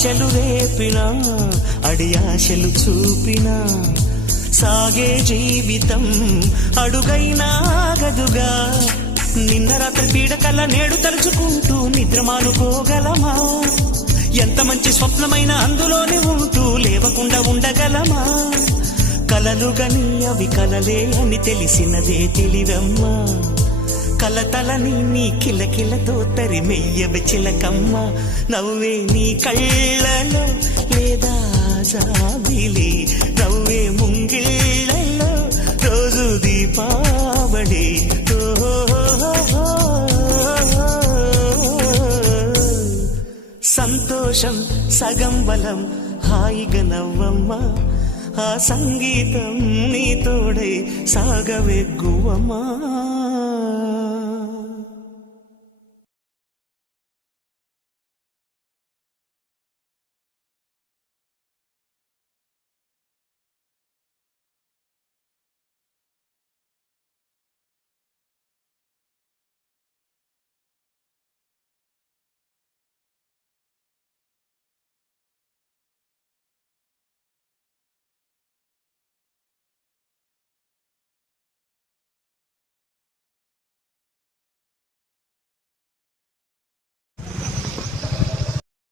ఆశలు రేపినా అడియాశలు చూపినా సాగే జీవితం అడుగైనా ఆగదుగా. నిన్న రాత్రి పీడకల నేడు తలుచుకుంటూ నిద్రమానుకోగలమా? ఎంత మంచి స్వప్నమైన అందులోనే ఉంటూ లేవకుండా ఉండగలమా? కలలుగని అవి కలలే అని తెలిసినదే తెలివమ్మా. కలతలని నీ కిలకిలతో తరిమెయ్యవి చిలకమ్మ. నవ్వే నీ కళ్ళలో లేదా జాబిలి, నవ్వే ముంగిళ్ళలో రోజు దీపావళి. సంతోషం సగం బలం, హాయిగా నవ్వమ్మా. ఆ సంగీతం నీ తోడై సాగవెగ్గువమ్మా.